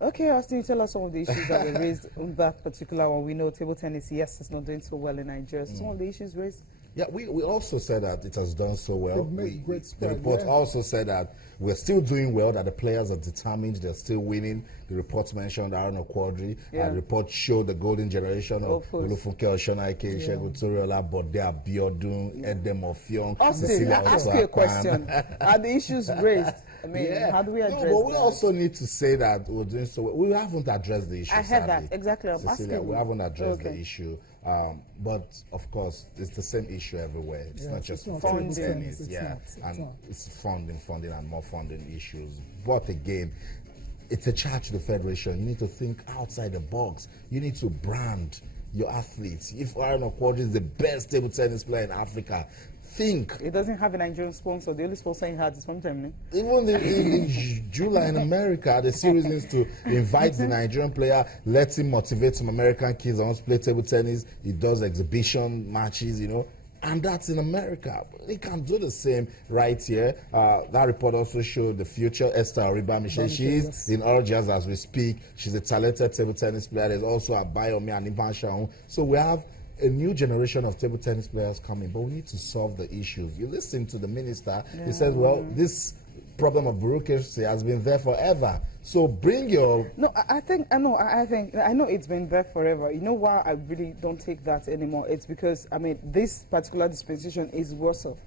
Okay, Austin, tell us some of the issues that were raised on that particular one. We know table tennis, yes, it's not doing so well in Nigeria. Some of the issues raised. Yeah, we also said that it has done so well. The report also said that we're still doing well, that the players are determined, they're still winning. The report mentioned Aaron Okwadri. The report showed the golden generation of Olufunke Oshonaike, Segun Toriola, Bode Abiodun, Edem Ofiong. Austin, I ask you a question. Are the issues raised? I mean, how do we address that? But we also need to say that we're doing so well. We haven't addressed the issue. I heard that, exactly. I'm asking. We haven't addressed the issue. But of course, it's the same issue everywhere. It's not just funding. Tennis. It's funding, and more funding issues. But again, it's a charge to the federation. You need to think outside the box. You need to brand your athletes. If Aaron Okwadri is the best table tennis player in Africa, think. It doesn't have a Nigerian sponsor. The only sponsor it has is from Germany. Even in July in America, the series is to invite the Nigerian player, let him motivate some American kids that want to play table tennis. He does exhibition matches, and that's in America. They can do the same right here. That report also showed the future Esther Oriba Michelle. She's in Algiers as we speak. She's a talented table tennis player. There's also Abayomi and Iban Shaun. So we have a new generation of table tennis players coming, but we need to solve the issues. You listen to the minister, he says, well, this problem of bureaucracy has been there forever. So bring your... No, I know it's been there forever. You know why I really don't take that anymore? It's because, this particular dispensation is worse off.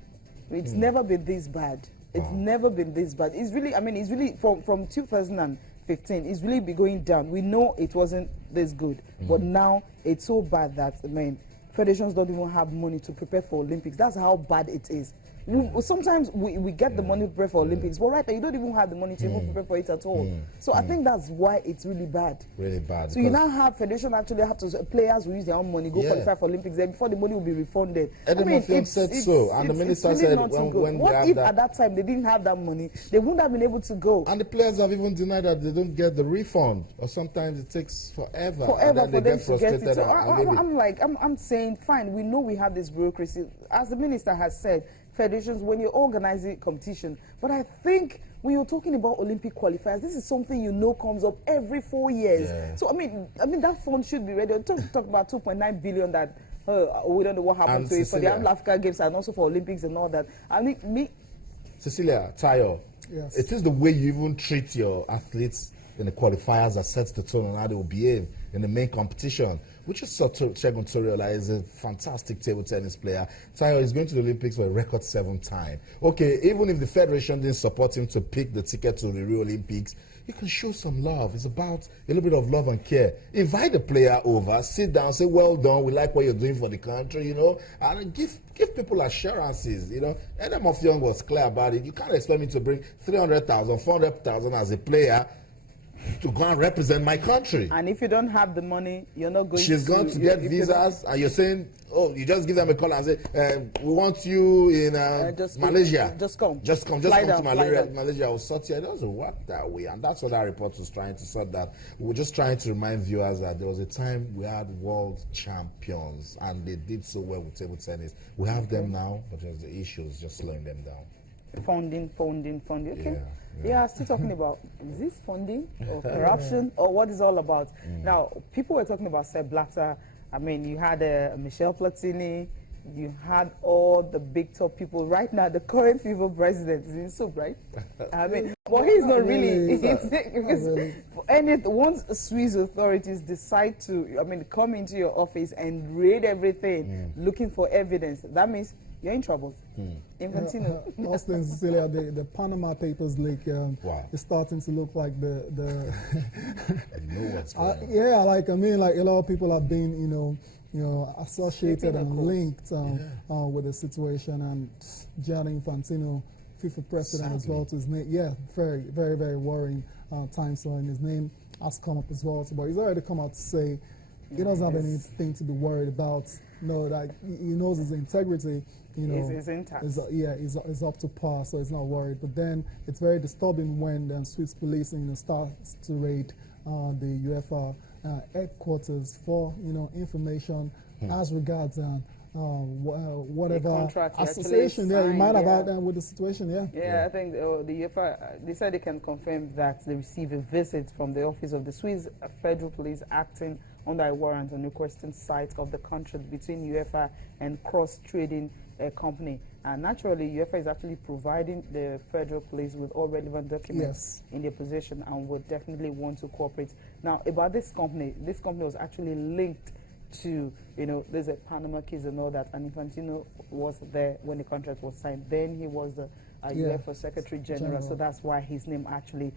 It's never been this bad. It's never been this bad. It's really, it's really, from 2015, it's really been going down. We know it wasn't this good, but now it's so bad that, federations don't even have money to prepare for Olympics. That's how bad it is. Sometimes we get the money to prepare for Olympics, but right now you don't even have the money to even prepare for it at all. So I think that's why it's really bad. Really bad. So you now have federation actually have to, players who use their own money, go qualify for Olympics, then before the money will be refunded. Edem said so, and the minister really said when what if at that time they didn't have that money, they wouldn't have been able to go. And the players have even denied that they don't get the refund, or sometimes it takes forever for them to get it. So I'm saying, fine, we know we have this bureaucracy. As the minister has said, federations, when you're organizing competition, but I think when you're talking about Olympic qualifiers, this is something comes up every 4 years. Yeah. So I mean that fund should be ready. Talk about 2.9 billion that we don't know what happened to it for the Africa Games and also for Olympics and all that. Cecilia, Tayo, yes. It is the way you even treat your athletes in the qualifiers that sets the tone on how they will behave in the main competition. We just saw Segun Toriola is a fantastic table tennis player. Tayo is going to the Olympics for a record 7th time. Okay, even if the federation didn't support him to pick the ticket to the Rio Olympics, you can show some love. It's about a little bit of love and care. Invite the player over, sit down, say, well done, we like what you're doing for the country, and give people assurances, Edem Ofiong was clear about it. You can't expect me to bring 300,000, 400,000 as a player to go and represent my country. And if you don't have the money, you're not going She's going to get visas, and you're saying, oh, you just give them a call and say, we want you in Malaysia. Just come. Just come to Malaysia. I'll sort you. It doesn't work that way. And that's what that report was trying to sort that. We're just trying to remind viewers that there was a time we had world champions, and they did so well with table tennis. We have them now, but there's the issues just slowing them down. Funding. Okay. Yeah, still talking about, is this funding or corruption or what is all about? Now, people were talking about Sepp Blatter. You had Michel Platini, you had all the big top people. Right now, the current FIFA president is in soup, right? Well, he's not really. Once Swiss authorities decide to, come into your office and raid everything, looking for evidence, that means you're in trouble. Austin, Cecilia, the Panama Papers leak is starting to look like the a lot of people have been, associated and linked with the situation, and Gianni Infantino, FIFA president, as well, to his name. Yeah, very, very, very worrying time. So, and his name has come up as well. So, but he's already come out to say he doesn't have anything to be worried about. No, that he knows his integrity. Is intact. Is up to par, so he's not worried. But then it's very disturbing when the Swiss police starts to raid the UEFA headquarters for information as regards whatever contract he actually association. Yeah, he might have signed, had that with the situation. Yeah. Yeah, I think the UEFA, they said they can confirm that they received a visit from the office of the Swiss Federal Police acting under a warrant on requesting sight of the contract between UEFA and Cross Trading Company. And naturally, UEFA is actually providing the Federal Police with all relevant documents in their possession and would definitely want to cooperate. Now, about this company was actually linked to, there's a Panama case and all that, and Infantino was there when the contract was signed. Then he was the UEFA Secretary General, so that's why his name actually,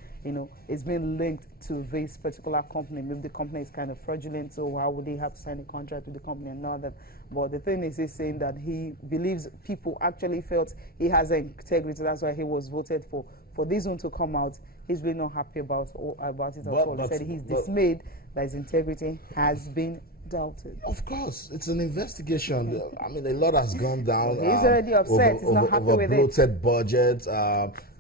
is being linked to this particular company. Maybe the company is kind of fraudulent, so why would they have to sign a contract with the company and all that? But the thing is, he's saying that he believes people actually felt he has integrity. That's why he was voted for. For this one to come out, he's really not happy about it at all. He said he's dismayed that his integrity has been doubted. Of course, it's an investigation. I mean, a lot has gone down. He's already upset. He's not happy with it. Bloated budget,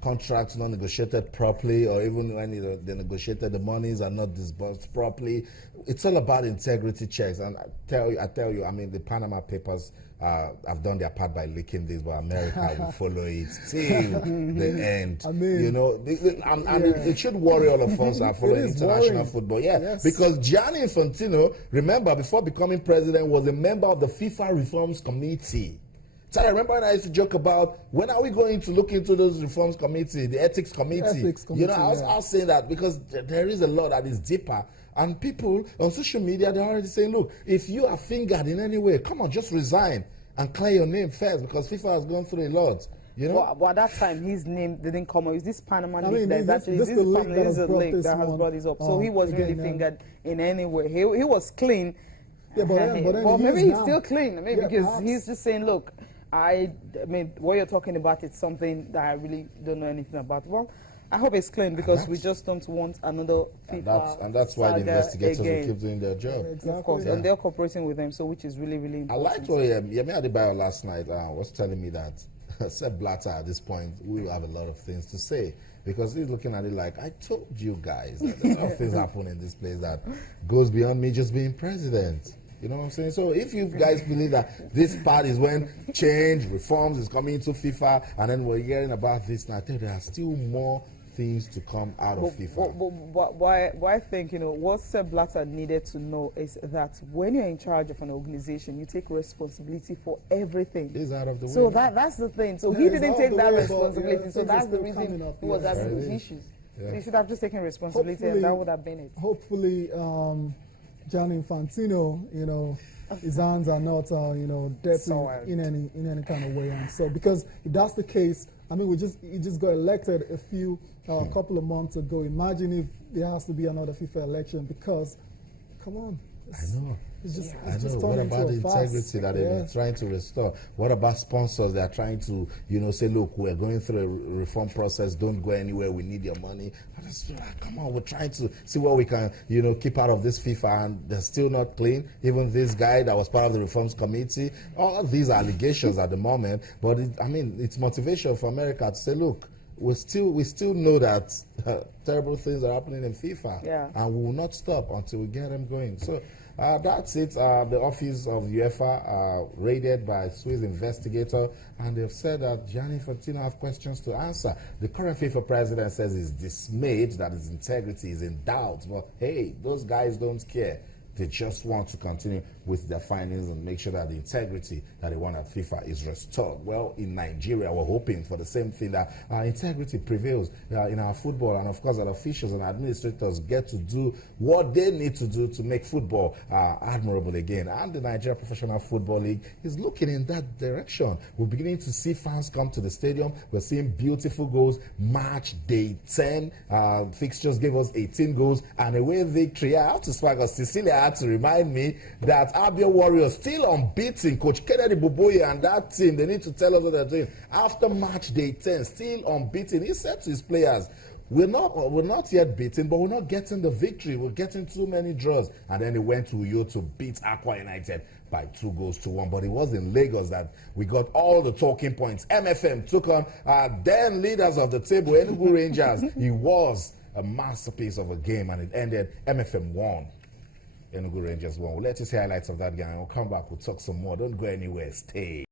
contracts not negotiated properly, or even when they negotiated, the monies are not disbursed properly. It's all about integrity checks. And I tell you, I mean, the Panama Papers have done their part by leaking this, but America will follow it till the end. I mean, it should worry all of us following international football. Because Gianni Infantino, remember, before becoming president, was a member of the FIFA Reforms Committee. So I remember when I used to joke about, when are we going to look into those reforms committee, the ethics committee? I was saying that because there is a lot that is deeper. And people on social media, they're already saying, look, if you are fingered in any way, come on, just resign and clear your name first, because FIFA has gone through a lot. Well, at that time, his name didn't come up. Is this Panama leak this is a link that has brought this up. So he wasn't really fingered in any way. He was clean. Yeah, but maybe he's still clean. Maybe because he's just saying, look, I mean, what you're talking about is something that I really don't know anything about. Well, I hope it's clean, because we just don't want another FIFA and that's why the investigators again. will keep doing their job. Exactly. Of course, and they're cooperating with them, so which is really, really important. I liked what Yemi Adebayo last night was telling me that Sepp Blatter at this point will have a lot of things to say, because he's looking at it like, I told you guys that a lot of things happen in this place that goes beyond me just being president. You know what I'm saying? So if you guys believe that this part is when change, reforms is coming into FIFA, and then we're hearing about this now, I think there are still more things to come out of FIFA. But why I think, what Sepp Blatter needed to know is that when you're in charge of an organization, you take responsibility for everything. He's out of the way. So that's the thing. So he didn't take that responsibility. So that's the reason he was having those issues. So you should have just taken responsibility, and that would have been it. Hopefully, Gianni Infantino, his hands are not, dirty in any kind of way. And so, because if that's the case, I mean, he just got elected a couple of months ago. Imagine if there has to be another FIFA election, because, come on. I know. It's just What about the integrity that they've been trying to restore? What about sponsors that are trying to, say, look, we're going through a reform process, don't go anywhere, we need your money. Come on, we're trying to see what we can, keep out of this FIFA, and they're still not clean. Even this guy that was part of the reforms committee, all these allegations at the moment, but it's motivation for America to say, look, we still know that terrible things are happening in FIFA, and we will not stop until we get them going. So that's it. The office of UEFA raided by a Swiss investigator, and they've said that Gianni Infantino have questions to answer. The current FIFA president says he's dismayed that his integrity is in doubt. But hey, those guys don't care. They just want to continue with their findings and make sure that the integrity that they want at FIFA is restored. Well, in Nigeria, we're hoping for the same thing, that integrity prevails in our football, and of course that officials and administrators get to do what they need to do to make football admirable again. And the Nigeria Professional Football League is looking in that direction. We're beginning to see fans come to the stadium. We're seeing beautiful goals. Match day 10 fixtures gave us 18 goals and away victory. I have to swag us. Cecilia had to remind me that Abia Warriors still unbeaten. Coach Kennedy Boboye and that team, they need to tell us what they're doing. After match day 10, still unbeaten. He said to his players, we're not yet beaten, but we're not getting the victory. We're getting too many draws. And then he went to Uyo to beat Aqua United by 2-1. But it was in Lagos that we got all the talking points. MFM took on then leaders of the table, Enugu Rangers. It was a masterpiece of a game, and it ended MFM won. Enugu Rangers won. We'll let you see highlights of that game. We'll come back. We'll talk some more. Don't go anywhere. Stay.